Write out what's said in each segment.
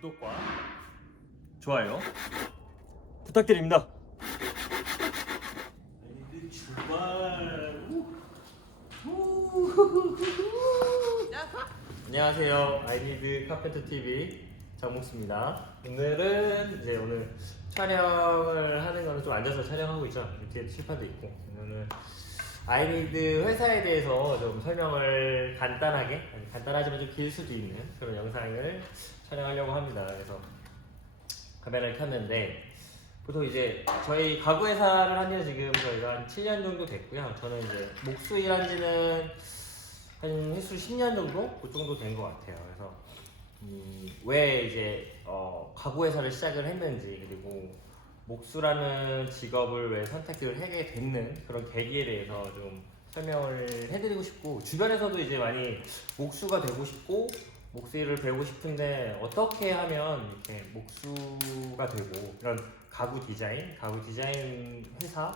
구독과 좋아요 부탁드립니다. 출발. 안녕하세요. 아이니드 카펜터 TV 장목수입니다. 오늘 촬영을 하는 거는 좀 앉아서 촬영하고 있죠. 밑에 칠판도 있고. 오늘 아이니드 회사에 대해서 좀 설명을 간단하지만 좀 길 수도 있는 그런 영상을 촬영하려고 합니다. 그래서 카메라를 켰는데, 보통 이제 저희 가구 회사를 한 지는 지금 저희가 한 7년 정도 됐고요. 저는 이제 목수 일한 지는 한 횟수 10년 정도? 그 정도 된 것 같아요. 그래서 왜 이제 가구 회사를 시작을 했는지, 그리고 목수라는 직업을 왜 선택을 하게 됐는 그런 계기에 대해서 좀 설명을 해드리고 싶고, 주변에서도 이제 많이 목수가 되고 싶고 목수 일을 배우고 싶은데 어떻게 하면 이렇게 목수가 되고, 이런 가구 디자인 회사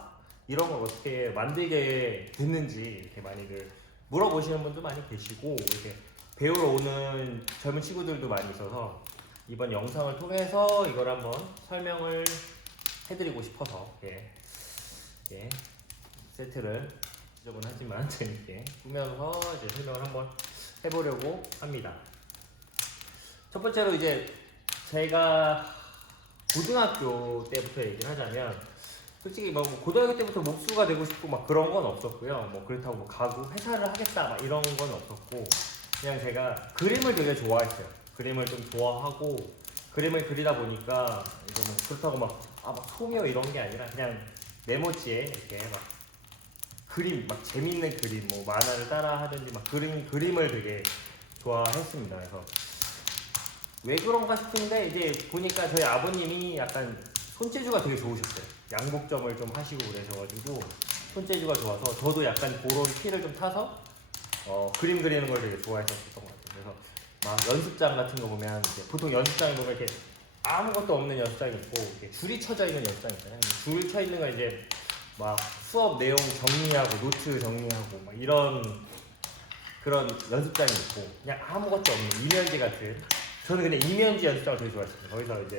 이런 걸 어떻게 만들게 됐는지 이렇게 많이들 물어보시는 분도 많이 계시고, 이렇게 배우러 오는 젊은 친구들도 많이 있어서 이번 영상을 통해서 이걸 한번 설명을 해드리고 싶어서 세트를 지저분하지만 재밌게 꾸며서 이제 설명을 한번 해보려고 합니다. 첫 번째로 이제 제가 고등학교 때부터 얘기를 하자면, 솔직히 뭐 고등학교 때부터 목수가 되고 싶고 막 그런 건 없었고요. 뭐 그렇다고 뭐 가구 회사를 하겠다 막 이런 건 없었고, 그냥 제가 그림을 되게 좋아했어요. 그림을 좀 좋아하고, 그림을 그리다 보니까 이제 뭐 그렇다고 막 소묘 이런 게 아니라 그냥 메모지에 이렇게 막 그림, 막 재밌는 그림, 뭐 만화를 따라 하든지 막 그림을 되게 좋아했습니다. 그래서 왜 그런가 싶은데, 이제 보니까 저희 아버님이 약간 손재주가 되게 좋으셨어요. 양복점을 좀 하시고 그러셔가지고 손재주가 좋아서 저도 약간 그런 티를 좀 타서 그림 그리는 걸 되게 좋아했었던 것 같아요. 그래서 막 연습장 같은 거 보면, 이제 보통 연습장에 보면 이렇게 아무것도 없는 연습장이 있고 이렇게 줄이 쳐져 있는 연습장 있잖아요. 줄 쳐 있는 거 이제 막 수업 내용 정리하고 노트 정리하고 막 이런 그런 연습장이 있고, 그냥 아무것도 없는 이면지 같은, 저는 근데 이면지 연습장을 되게 좋아했어요. 거기서 이제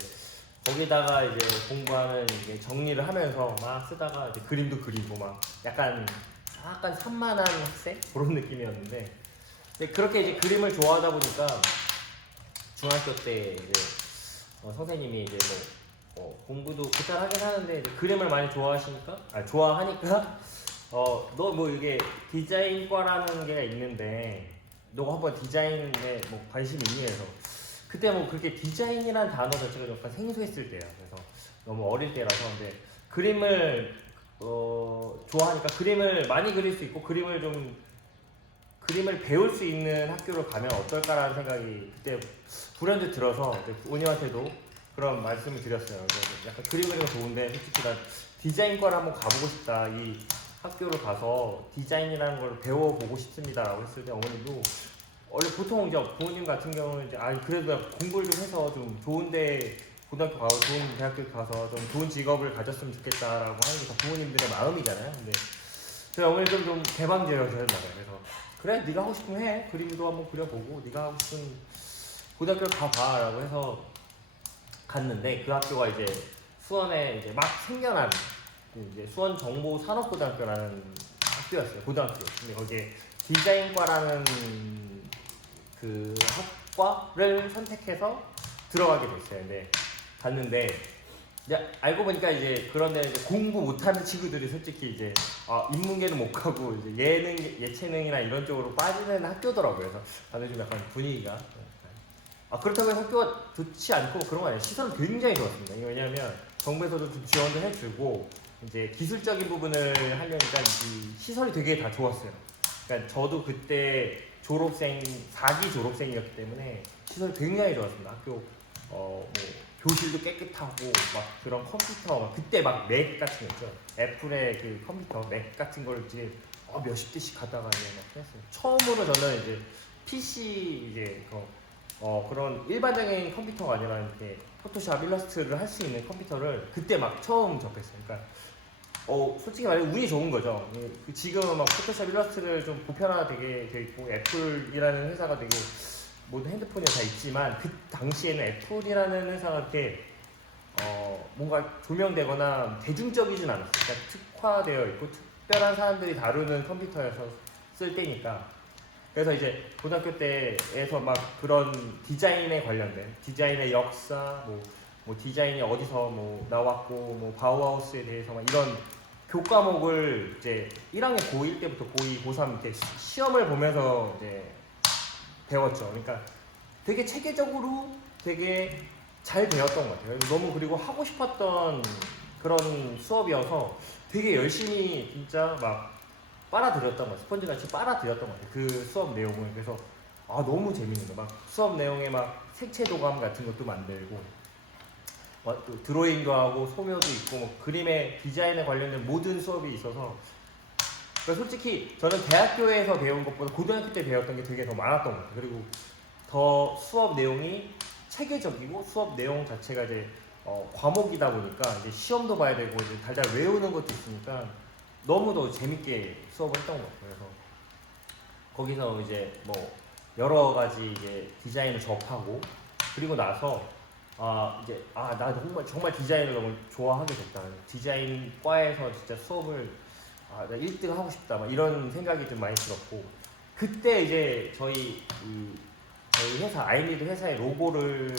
거기다가 이제 공부하는 이제 정리를 하면서 막 쓰다가 이제 그림도 그리고 막 약간 산만한 학생 그런 느낌이었는데, 그렇게 이제 그림을 좋아하다 보니까 중학교 때 이제 선생님이 이제 공부도 그잘 하긴 하는데 이제 그림을 많이 좋아하니까 너 뭐 이게 디자인과라는 게 있는데 너가 한번 디자인에 뭐 관심 있니 해서, 그때 뭐 그렇게 디자인이란 단어 자체가 약간 생소했을 때야. 그래서 너무 어릴 때라서. 근데 그림을 좋아하니까 그림을 많이 그릴 수 있고 그림을 배울 수 있는 학교로 가면 어떨까라는 생각이 그때 불현듯 들어서 부모님한테도 그런 말씀을 드렸어요. 그래서 약간 그림 그리는 거 좋은데 솔직히 난 디자인과를 한번 가보고 싶다. 이 학교를 가서 디자인이라는 걸 배워보고 싶습니다라고 했을 때 어머니도, 원래 보통 이제 부모님 같은 경우는 이제 그래도 공부를 좀 해서 좀 좋은데 고등학교 가고 좋은 대학교 가서 좀 좋은 직업을 가졌으면 좋겠다라고 하는 게 다 부모님들의 마음이잖아요. 근데 저희 어머니 좀 개방적이셨나 봐요. 그래서 그래, 네가 하고 싶으면 해. 그림도 한번 그려보고 네가 하고 싶은 고등학교를 가봐라고 해서 갔는데, 그 학교가 이제 수원에 이제 막 생겨난 이제 수원 정보산업고등학교라는 학교였어요. 고등학교. 근데 거기에 디자인과라는 그 학과를 선택해서 들어가게 됐어요. 근데 갔는데 이제 알고 보니까 이제 그런데 이제 공부 못하는 친구들이 솔직히 이제 인문계는 못 가고 이제 예체능이나 이런 쪽으로 빠지는 학교더라고요. 그래서 다들 좀 약간 분위기가 그렇다고 해서 학교가 좋지 않고 그런 거 아니에요. 시설은 굉장히 좋았습니다. 왜냐하면 정부에서도 좀 지원도 해주고 이제 기술적인 부분을 하려니까 이 시설이 되게 다 좋았어요. 그러니까 저도 그때 4기 졸업생이었기 때문에 시설이 굉장히 좋았습니다. 학교 뭐 교실도 깨끗하고 막 그런 컴퓨터 그때 막 맥 같은 거 있죠. 애플의 그 컴퓨터 맥 같은 걸 이제 몇십 대씩 갖다가 이제 막 했어요. 처음으로 저는 이제 PC 이제 그런 일반적인 컴퓨터가 아니라 이렇게 포토샵 일러스트를 할 수 있는 컴퓨터를 그때 막 처음 접했어요. 그러니까 솔직히 말해 운이 좋은 거죠. 지금은 막 포토샵 일러스트를 좀 보편화되게 돼 있고 애플이라는 회사가 되게 모든 핸드폰이 다 있지만 그 당시에는 애플이라는 회사가 이렇게 뭔가 조명되거나 대중적이진 않았어요. 그러니까 특화되어 있고 특별한 사람들이 다루는 컴퓨터여서 쓸 때니까. 그래서 이제 고등학교 때에서 막 그런 디자인에 관련된 디자인의 역사, 뭐 디자인이 어디서 뭐 나왔고, 뭐 바우하우스에 대해서 막 이런 교과목을 이제 1학년 고1 때부터 고2, 고3 이렇게 시험을 보면서 이제 배웠죠. 그러니까 되게 체계적으로 되게 잘 배웠던 것 같아요. 너무 그리고 하고 싶었던 그런 수업이어서 되게 열심히 진짜 막 빨아들였던 것 같아요. 스펀지같이 빨아들였던 것 같아요. 그 수업 내용을. 그래서 너무 재밌는 거. 막 수업 내용에 막 색채 도감 같은 것도 만들고 또 드로잉도 하고 소묘도 있고 뭐 그림의 디자인에 관련된 모든 수업이 있어서 그러니까 솔직히 저는 대학교에서 배운 것보다 고등학교 때 배웠던 게 되게 더 많았던 것 같아요. 그리고 더 수업 내용이 체계적이고 수업 내용 자체가 이제 과목이다 보니까 이제 시험도 봐야 되고 이제 달달 외우는 것도 있으니까 너무 더 재밌게 수업을 했던 것 같아요. 그래서 거기서 이제 뭐 여러 가지 이제 디자인을 접하고 그리고 나서 나 정말 디자인을 너무 좋아하게 됐다. 디자인과에서 진짜 수업을 나 1등 하고 싶다. 막 이런 생각이 좀 많이 들었고 그때 이제 저희 회사 아이미드 회사의 로고를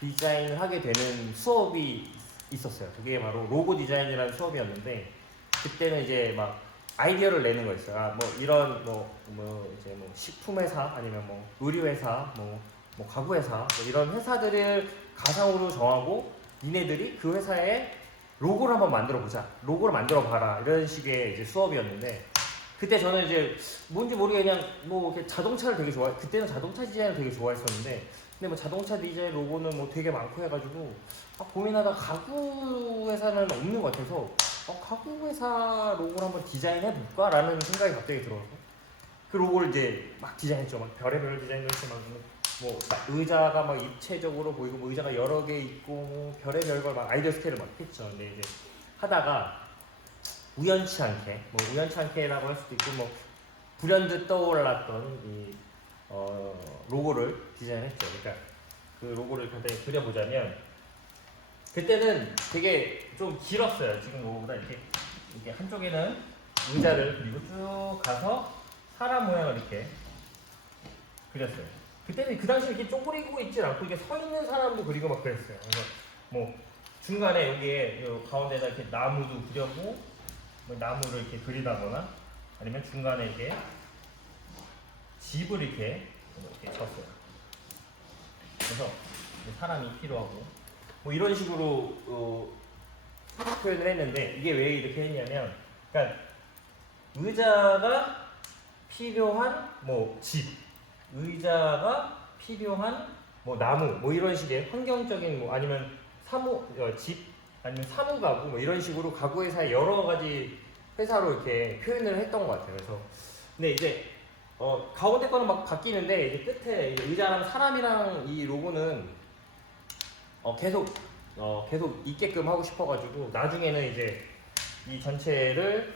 디자인을 하게 되는 수업이 있었어요. 그게 바로 로고 디자인이라는 수업이었는데 그때는 이제 막 아이디어를 내는 거였어요. 뭐 이런 이제 뭐 식품 회사 아니면 뭐 의류 회사 뭐 가구 회사 뭐 이런 회사들을 가상으로 정하고 니네들이 그 회사에 로고를 한번 만들어 보자. 로고를 만들어 봐라. 이런 식의 이제 수업이었는데 그때 저는 이제 뭔지 모르게 그냥 뭐 자동차를 되게 그때는 자동차 디자인을 되게 좋아했었는데 근데 뭐 자동차 디자인 로고는 뭐 되게 많고 해가지고 고민하다 가구 회사는 없는 것 같아서 가구 회사 로고를 한번 디자인해 볼까? 라는 생각이 갑자기 들어서 그 로고를 이제 막 디자인했죠. 막 별의별 디자인을 했죠. 뭐 의자가 막 입체적으로 보이고 뭐 의자가 여러 개 있고 뭐 별의별 걸 막 아이디어 스케일을 막 했죠. 근데 이제 하다가 우연치 않게라고 할 수도 있고 뭐 불현듯 떠올랐던 이 로고를 디자인했죠. 그러니까 그 로고를 간단히 그려보자면 그때는 되게 좀 길었어요. 지금 로고보다 이렇게 한쪽에는 의자를 그리고 쭉 가서 사람 모양을 이렇게 그렸어요. 그때는 그 당시 이렇게 쪼그리고 있진 않고 이게 서 있는 사람도 그리고 막 그랬어요. 그래서 뭐 중간에 여기에 가운데다 이렇게 나무도 그려고 뭐 나무를 이렇게 그리다거나 아니면 중간에 이렇게 집을 이렇게 쳤어요. 그래서 사람이 필요하고 뭐 이런 식으로 표현을 했는데 이게 왜 이렇게 했냐면 그러니까 의자가 필요한 뭐 집, 의자가 필요한 뭐 나무 뭐 이런 식의 환경적인 뭐 아니면 집 아니면 사무가구 뭐 이런 식으로 가구 회사의 여러 가지 회사로 이렇게 표현을 했던 것 같아요. 그래서 근데 이제 가운데 거는 막 바뀌는데 이제 끝에 이제 의자랑 사람이랑 이 로고는 계속 있게끔 하고 싶어가지고 나중에는 이제 이 전체를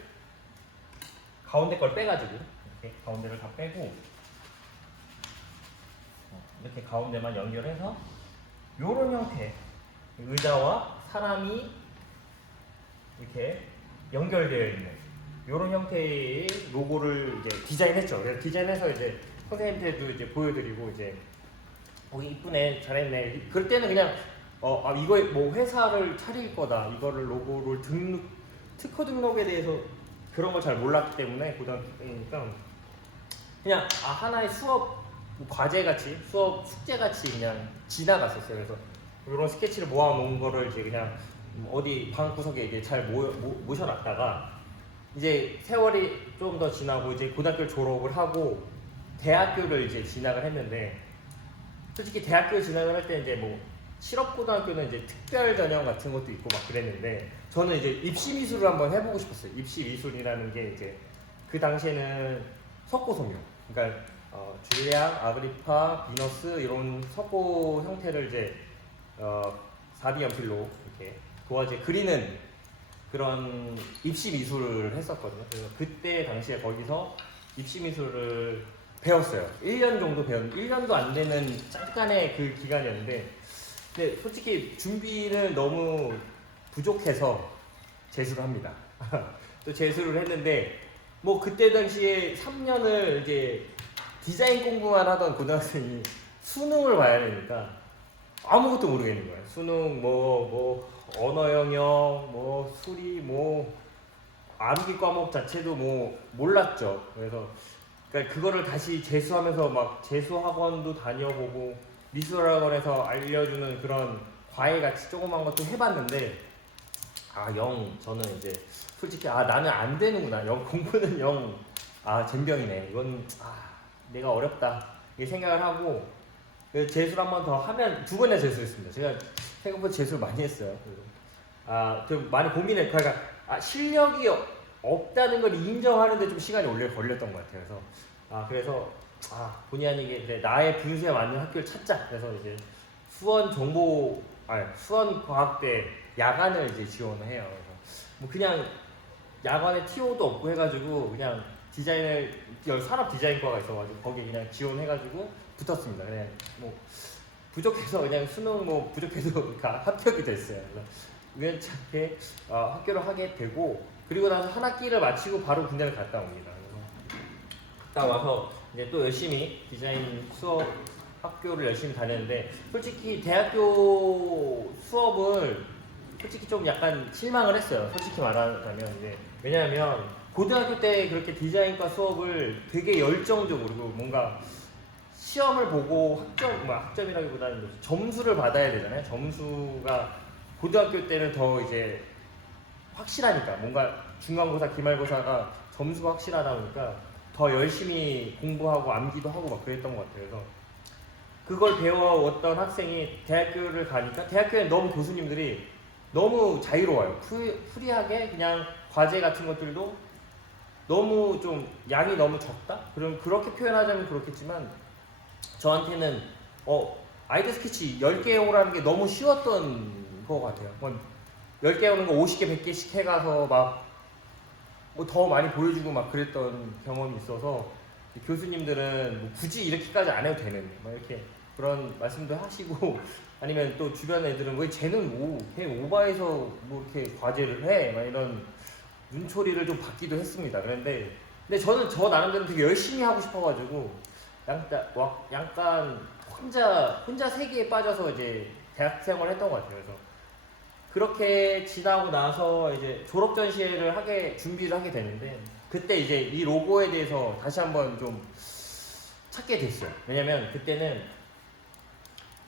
가운데 걸 빼가지고 이렇게 가운데를 다 빼고 이렇게 가운데만 연결해서 요런 형태 의자와 사람이 이렇게 연결되어 있는 요런 형태의 로고를 이제 디자인했죠. 그래서 디자인해서 이제 선생님들도 이제 보여드리고 이제 이쁘네 잘했네. 그럴 때는 그냥 이거 뭐 회사를 차릴 거다 이거를 로고를 특허 등록에 대해서 그런 걸 잘 몰랐기 때문에 고등학교 때니까 그냥 하나의 수업 과제 같이 수업 숙제 같이 그냥 지나갔었어요. 그래서 이런 스케치를 모아놓은 거를 이제 그냥 어디 방 구석에 이제 잘 모셔놨다가 이제 세월이 좀 더 지나고 이제 고등학교 졸업을 하고 대학교를 이제 진학을 했는데 솔직히 대학교 진학을 할 때 이제 뭐 실업고등학교는 이제 특별 전형 같은 것도 있고 막 그랬는데 저는 이제 입시 미술을 한번 해보고 싶었어요. 입시 미술이라는 게 이제 그 당시에는 석고소묘, 그러니까 줄리앙, 아그리파, 비너스 이런 석고 형태를 이제 4B 연필로 이렇게 도화지에 그리는 그런 입시 미술을 했었거든요. 그래서 그때 당시에 거기서 입시 미술을 배웠어요. 1년 정도 1년도 안 되는 잠깐의 그 기간이었는데, 근데 솔직히 준비는 너무 부족해서 재수를 합니다. 또 재수를 했는데, 뭐 그때 당시에 3년을 이제 디자인 공부만 하던 고등학생이 수능을 봐야 되니까 아무것도 모르겠는 거예요. 수능 뭐 언어 영역 뭐 수리 뭐 암기 과목 자체도 뭐 몰랐죠. 그래서 그러니까 그거를 다시 재수하면서 막 재수 학원도 다녀보고 미술학원에서 알려주는 그런 과외 같이 조그만 것도 해봤는데, 저는 이제 솔직히 나는 안 되는구나. 공부는 젬병이네. 이건 내가 어렵다. 이 생각을 하고 재수를 한 번 더 하면 2번이나 재수했습니다. 제가 생각보다 재수를 많이 했어요. 좀 많이 고민해. 그러니까 실력이 없다는 걸 인정하는데 좀 시간이 오래 걸렸던 것 같아요. 그래서 본의 아니게 그래, 나의 분수에 맞는 학교를 찾자. 그래서 이제 수원 과학대 야간을 이제 지원을 해요. 그래서 뭐 그냥 야간에 TO도 없고 해가지고 그냥 산업 디자인과가 있어가지고 거기 그냥 지원해가지고 붙었습니다. 그냥 뭐 부족해서 그냥 수능 뭐 부족해서 합격이 됐어요. 그래서 우연찮게 학교를 하게 되고, 그리고 나서 한 학기를 마치고 바로 군대를 갔다 옵니다. 그래서 갔다 와서 이제 또 열심히 디자인 수업 학교를 열심히 다녔는데, 솔직히 대학교 수업을 솔직히 좀 약간 실망을 했어요. 솔직히 말하자면 이제 왜냐하면 고등학교 때 그렇게 디자인과 수업을 되게 열정적으로, 그리고 뭔가 시험을 보고 학점이라기보다는 점수를 받아야 되잖아요. 점수가 고등학교 때는 더 이제 확실하니까, 뭔가 중간고사, 기말고사가 점수가 확실하다 보니까 더 열심히 공부하고 암기도 하고 막 그랬던 것 같아요. 그래서 그걸 배워왔던 학생이 대학교를 가니까 대학교에 너무 교수님들이 너무 자유로워요. 프리하게 그냥 과제 같은 것들도 너무 좀 양이 너무 적다? 그럼 그렇게 표현하자면 그렇겠지만, 저한테는 아이들 스케치 10개 오라는 게 너무 쉬웠던 것 같아요. 10개 오는 거 50개, 100개씩 해가서 막 뭐 더 많이 보여주고 막 그랬던 경험이 있어서, 교수님들은 뭐 굳이 이렇게까지 안 해도 되는데 막 이렇게 그런 말씀도 하시고, 아니면 또 주변 애들은 왜 쟤는 걔 오바해서 뭐 이렇게 과제를 해? 막 이런 눈초리를 좀 받기도 했습니다. 근데 저는 저 나름대로 되게 열심히 하고 싶어가지고 약간 혼자 세계에 빠져서 이제 대학 생활을 했던 것 같아요. 그래서 그렇게 지나고 나서 이제 졸업 전시회를 준비를 하게 되는데, 그때 이제 이 로고에 대해서 다시 한번 좀 찾게 됐어요. 왜냐면 그때는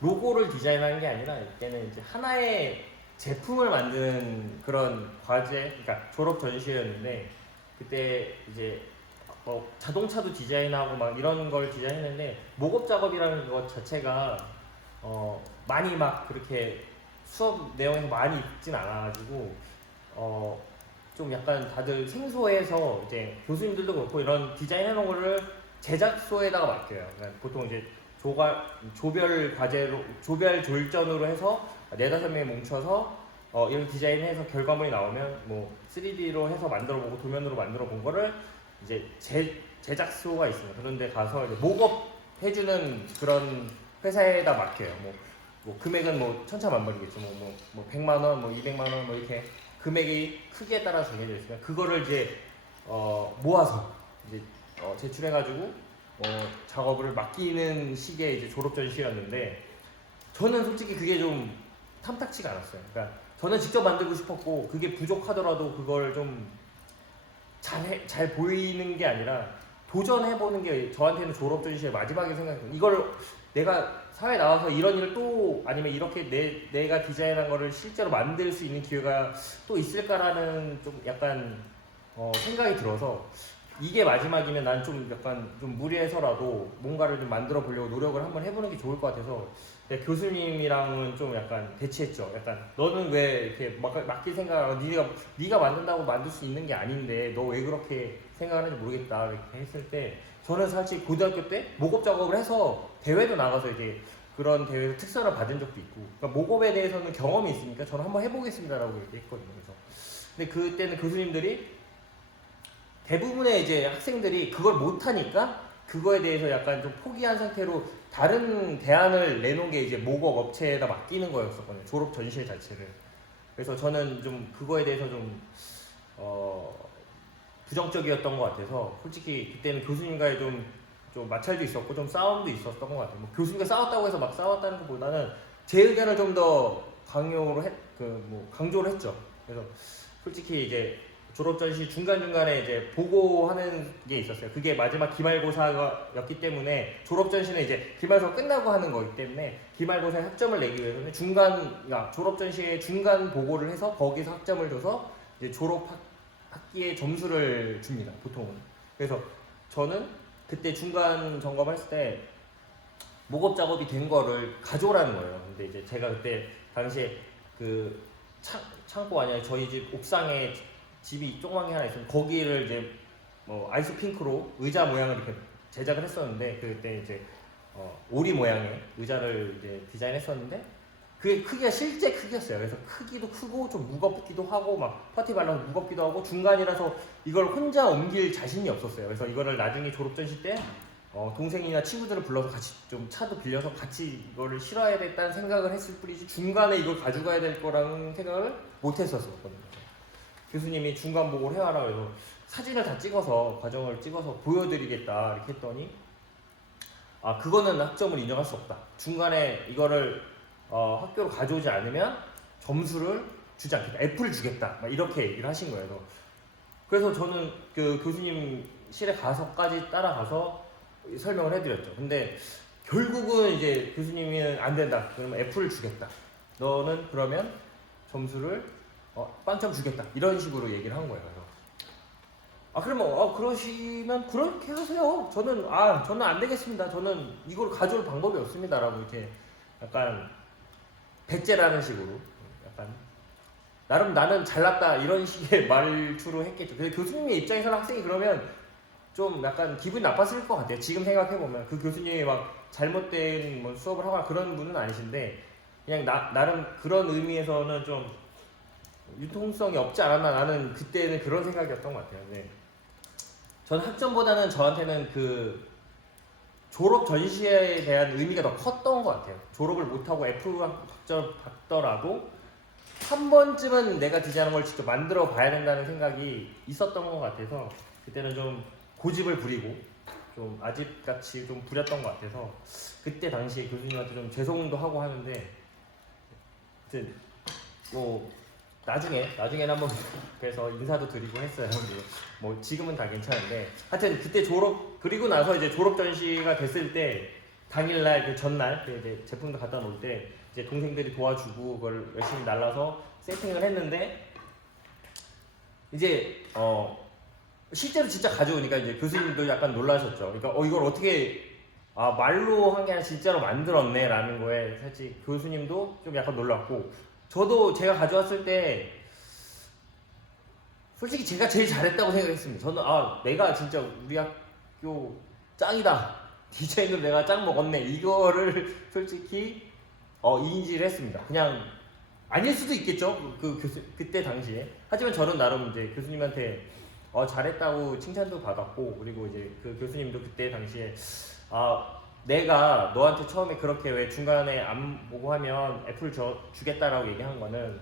로고를 디자인하는 게 아니라 이때는 이제 하나의 제품을 만드는 그런 과제, 그러니까 졸업 전시회였는데, 그때 이제 자동차도 디자인하고 막 이런 걸 디자인했는데, 목업 작업이라는 것 자체가 많이 막 그렇게 수업 내용에서 많이 있진 않아가지고 좀 약간 다들 생소해서 이제 교수님들도 그렇고 이런 디자인해놓은 거를 제작소에다가 맡겨요. 그러니까 보통 이제 조별 과제로, 조별 졸전으로 해서 4-5명이 뭉쳐서 이런 디자인해서 결과물이 나오면 뭐 3D로 해서 만들어보고 도면으로 만들어본 거를 이제 제작소가 있습니다. 그런 데 가서 이제 목업 해주는 그런 회사에다 맡겨요. 뭐 금액은 뭐 천차만별이겠죠. 뭐 100만 원, 뭐 200만 원, 뭐 이렇게 금액이 크기에 따라 정해져 있으면 그거를 이제 모아서 이제 제출해가지고 작업을 맡기는 식의 이제 졸업 전시였는데, 저는 솔직히 그게 좀 탐탁치가 않았어요. 그러니까 저는 직접 만들고 싶었고, 그게 부족하더라도 그걸 좀 잘 보이는 게 아니라 도전해보는 게 저한테는 졸업 전시의 마지막에 생각해요. 이걸 내가 사회 나와서 이런 일을 또, 아니면 이렇게 내가 디자인한 거를 실제로 만들 수 있는 기회가 또 있을까라는 좀 약간 생각이 들어서, 이게 마지막이면 난 좀 약간 좀 무리해서라도 뭔가를 좀 만들어 보려고 노력을 한번 해보는 게 좋을 것 같아서, 교수님이랑은 좀 약간 대치했죠. 약간 너는 왜 이렇게 맡길 생각하고, 네가 만든다고 만들 수 있는 게 아닌데 너 왜 그렇게 생각하는지 모르겠다 이렇게 했을 때, 저는 사실 고등학교 때 목업 작업을 해서 대회도 나가서 이제 그런 대회에서 특선을 받은 적도 있고, 그러니까 목업에 대해서는 경험이 있으니까 저는 한번 해보겠습니다라고 얘기했거든요. 그래서 근데 그때는 교수님들이 대부분의 이제 학생들이 그걸 못하니까 그거에 대해서 약간 좀 포기한 상태로 다른 대안을 내놓은 게 이제 목업 업체에다 맡기는 거였었거든요. 졸업 전시회 자체를. 그래서 저는 좀 그거에 대해서 좀 부정적이었던 것 같아서 솔직히 그때는 교수님과의 좀 마찰도 있었고 좀 싸움도 있었던 것 같아요. 뭐 교수님과 싸웠다고 해서 막 싸웠다는 것보다는 제 의견을 좀 더 강조를 했죠. 그래서 솔직히 이제 졸업 전시 중간중간에 이제 보고하는 게 있었어요. 그게 마지막 기말고사였기 때문에 졸업 전시는 이제 기말고사 끝나고 하는 거기 때문에 기말고사에 학점을 내기 위해서는 졸업 전시에 중간 보고를 해서 거기서 학점을 줘서 이제 학기에 점수를 줍니다. 보통은. 그래서 저는 그때 중간 점검했을 때 목업 작업이 된 거를 가져오라는 거예요. 근데 이제 제가 그때 당시에 그 창고 아니라 저희 집 옥상에 집이 조그만 게 하나 있었는데 거기를 이제 뭐 아이스 핑크로 의자 모양을 이렇게 제작을 했었는데 그때 이제 오리 모양의 의자를 이제 디자인했었는데 그게 크기가 실제 크기였어요. 그래서 크기도 크고 좀 무겁기도 하고 막 퍼티 발라서 무겁기도 하고 중간이라서 이걸 혼자 옮길 자신이 없었어요. 그래서 이거를 나중에 졸업 전시 때 동생이나 친구들을 불러서 같이 좀 차도 빌려서 같이 이거를 실어야겠다는 생각을 했을 뿐이지 중간에 이걸 가져가야 될 거라는 생각을 못 했었거든요. 교수님이 중간 보고를 해와라 그래서 사진을 다 찍어서 과정을 찍어서 보여드리겠다 이렇게 했더니 그거는 학점을 인정할 수 없다. 중간에 이거를 학교로 가져오지 않으면 점수를 주지 않겠다. F를 주겠다. 막 이렇게 얘기를 하신 거예요. 그래서 저는 그 교수님 실에 가서까지 따라가서 설명을 해드렸죠. 근데 결국은 이제 교수님이 안 된다. 그러면 F를 주겠다. 너는 그러면 점수를 빵점 주겠다. 이런 식으로 얘기를 한 거예요. 그래서 그러면 그러시면 그렇게 하세요. 저는 안 되겠습니다. 저는 이걸 가져올 방법이 없습니다라고 이렇게 약간 배째라는 식으로 약간 나름 나는 잘났다 이런 식의 말투로 했겠죠. 근데 교수님의 입장에서는 학생이 그러면 좀 약간 기분이 나빴을 것 같아요. 지금 생각해보면 그 교수님이 막 잘못된 뭐 수업을 하거나 그런 분은 아니신데 그냥 나름 그런 의미에서는 좀 유통성이 없지 않았나 나는 그때는 그런 생각이었던 것 같아요. 네. 전 학점보다는 저한테는 그 졸업 전시에 대한 의미가 더 컸던 것 같아요. 졸업을 못하고 F 학점 받더라도 한 번쯤은 내가 디자인한 걸 직접 만들어 봐야 된다는 생각이 있었던 것 같아서 그때는 좀 고집을 부리고 좀 아집같이 좀 부렸던 것 같아서 그때 당시에 교수님한테 좀 죄송도 하고 하는데 뭐 나중에는 한번 뵈서 인사도 드리고 했어요. 뭐 지금은 다 괜찮은데 하여튼 그때 그리고 나서 이제 졸업 전시가 됐을 때 당일날 그 전날 이제 제품도 갖다 놓을 때 이제 동생들이 도와주고 그걸 열심히 날라서 세팅을 했는데 이제 실제로 진짜 가져오니까 이제 교수님도 약간 놀라셨죠. 그러니까 이걸 어떻게 말로 한 게 아니라 진짜로 만들었네 라는 거에 사실 교수님도 좀 약간 놀랐고 저도 제가 가져왔을 때 솔직히 제가 제일 잘했다고 생각했습니다. 저는 내가 진짜 우리 학교 짱이다. 디자인으로 내가 짱 먹었네. 이거를 솔직히 인지를 했습니다. 그냥 아닐 수도 있겠죠. 그때 당시에. 하지만 저는 나름 이제 교수님한테 잘했다고 칭찬도 받았고 그리고 이제 그 교수님도 그때 당시에 내가 너한테 처음에 그렇게 왜 중간에 안 보고 하면 F를 주겠다라고 얘기한 거는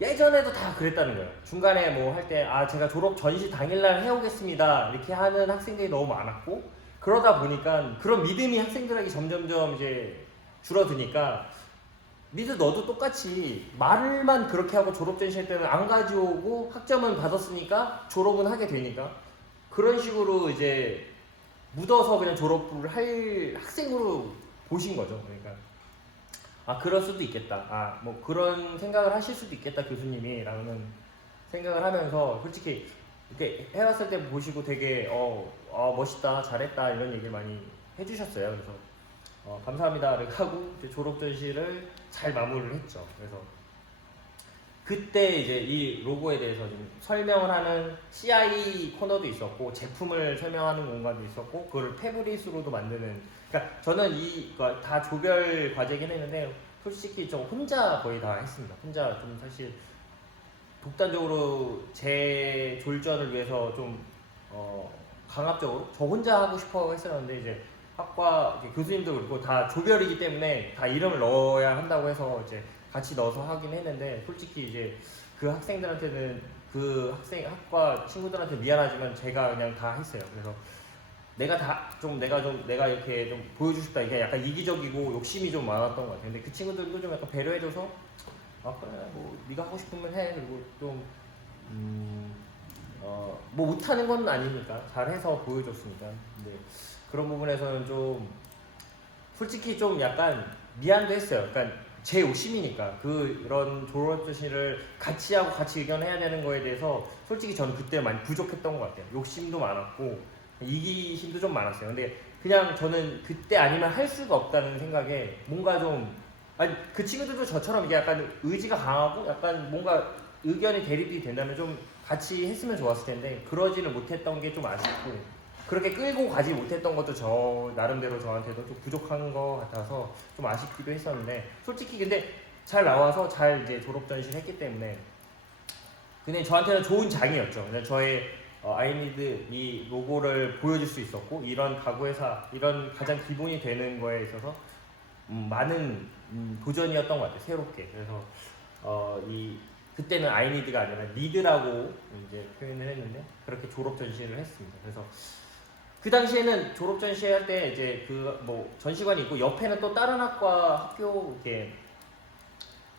예전에도 다 그랬다는 거예요. 중간에 뭐 할 때 제가 졸업 전시 당일날 해오겠습니다 이렇게 하는 학생들이 너무 많았고 그러다 보니까 그런 믿음이 학생들에게 점점점 이제 줄어드니까 너도 똑같이 말만 그렇게 하고 졸업 전시 할 때는 안 가져오고 학점은 받았으니까 졸업은 하게 되니까 그런 식으로 이제 묻어서 그냥 졸업을 할 학생으로 보신 거죠. 그러니까 그럴 수도 있겠다. 뭐 그런 생각을 하실 수도 있겠다 교수님이라는 생각을 하면서 솔직히 이렇게 해왔을 때 보시고 되게 멋있다 잘했다 이런 얘기를 많이 해주셨어요. 그래서 감사합니다를 하고 이제 졸업 전시를 잘 마무리를 했죠. 그래서 그때 이제 이 로고에 대해서 좀 설명을 하는 CI 코너도 있었고 제품을 설명하는 공간도 있었고 그걸 패브릿으로도 만드는 그러니까 저는 다 조별 과제긴 했는데 솔직히 좀 혼자 거의 다 했습니다. 혼자 좀 사실 독단적으로 제 졸전을 위해서 좀 강압적으로 저 혼자 하고 싶어 했었는데 이제 학과 이제 교수님도 그렇고 다 조별이기 때문에 다 이름을 넣어야 한다고 해서 이제 같이 넣어서 하긴 했는데 솔직히 이제 그 학생들한테는 그 학과 친구들한테 미안하지만 제가 그냥 다 했어요. 그래서 내가 이렇게 좀 보여주고 싶다 이게 약간 이기적이고 욕심이 좀 많았던 것 같아요. 근데 그 친구들도 좀 약간 배려해줘서 아 그래 뭐 네가 하고 싶으면 해. 그리고 좀 뭐 못하는 건 아니니까 잘해서 보여줬으니까. 근데 그런 부분에서는 좀 솔직히 좀 약간 미안도 했어요. 그러니까 제 욕심이니까 그런 졸업조시를 같이 하고 같이 의견해야 되는 거에 대해서 솔직히 저는 그때 많이 부족했던 것 같아요. 욕심도 많았고 이기심도 좀 많았어요. 근데 그냥 저는 그때 아니면 할 수가 없다는 생각에 뭔가 좀 아니 그 친구들도 저처럼 이게 약간 의지가 강하고 약간 뭔가 의견이 대립이 된다면 좀 같이 했으면 좋았을 텐데 그러지를 못했던 게 좀 아쉽고 그렇게 끌고 가지 못했던 것도 저 나름대로 저한테도 좀 부족한 것 같아서 좀 아쉽기도 했었는데 솔직히 근데 잘 나와서 잘 이제 졸업 전시를 했기 때문에 근데 저한테는 좋은 장이었죠. 그냥 저의 아이니드 이 로고를 보여줄 수 있었고 이런 가구회사 이런 가장 기본이 되는 거에 있어서 많은 도전이었던 것 같아요. 새롭게. 그래서 이 그때는 아이니드가 아니라 리드라고 이제 표현을 했는데 그렇게 졸업 전시를 했습니다. 그래서 그 당시에는 졸업 전시 할 때 이제 그 뭐 전시관이 있고 옆에는 또 다른 학교 이렇게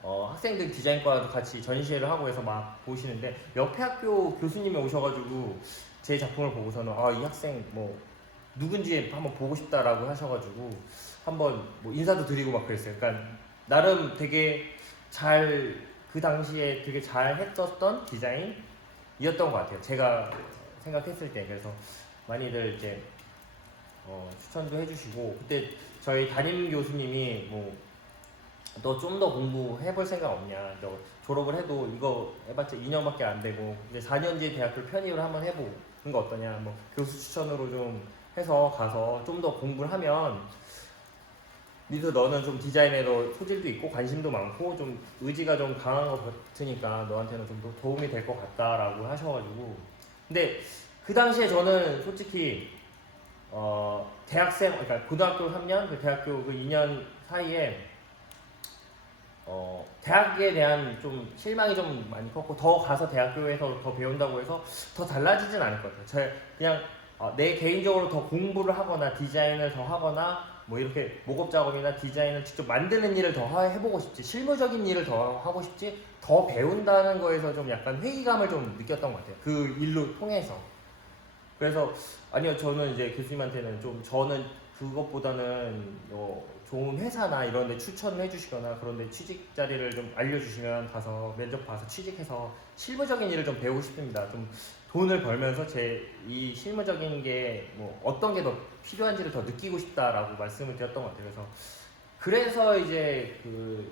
학생들 디자인과도 같이 전시회를 하고 해서 막 보시는데 옆에 학교 교수님이 오셔가지고 제 작품을 보고서는 아 이 학생 뭐 누군지 한번 보고 싶다라고 하셔가지고 한번 뭐 인사도 드리고 막 그랬어요. 그러니까 나름 되게 잘 그 당시에 되게 잘 했었던 디자인이었던 것 같아요. 제가 생각했을 때 그래서 많이들 이제 추천도 해주시고 그때 저희 담임 교수님이 뭐 너 좀 더 공부해볼 생각 없냐? 너 졸업을 해도 이거 해봤자 2년밖에 안 되고 이제 4년 뒤에 대학교 편입을 한번 해보는 거 어떠냐? 뭐 교수 추천으로 좀 해서 가서 좀 더 공부를 하면 니도 너는 좀 디자인에도 소질도 있고 관심도 많고 좀 의지가 좀 강한 것 같으니까 너한테는 좀 더 도움이 될 것 같다라고 하셔가지고 근데 그 당시에 저는 솔직히 대학생 그러니까 고등학교 3년 그 대학교 그 2년 사이에 대학에 대한 좀 실망이 좀 많이 컸고 더 가서 대학교에서 더 배운다고 해서 더 달라지진 않을 것 같아요. 그냥 내 개인적으로 더 공부를 하거나 디자인을 더 하거나 뭐 이렇게 목업 작업이나 디자인을 직접 만드는 일을 더 해보고 싶지 실무적인 일을 더 하고 싶지 더 배운다는 거에서 좀 약간 회의감을 좀 느꼈던 것 같아요. 그 일로 통해서. 그래서 아니요 저는 이제 교수님한테는 좀 저는 그것보다는 좋은 회사나 이런 데 추천을 해주시거나 그런 데 취직 자리를 좀 알려주시면 가서 면접 봐서 취직해서 실무적인 일을 좀 배우고 싶습니다. 좀 돈을 벌면서 제 이 실무적인 게 뭐 어떤 게 더 필요한지를 더 느끼고 싶다라고 말씀을 드렸던 것 같아요. 그래서 이제 그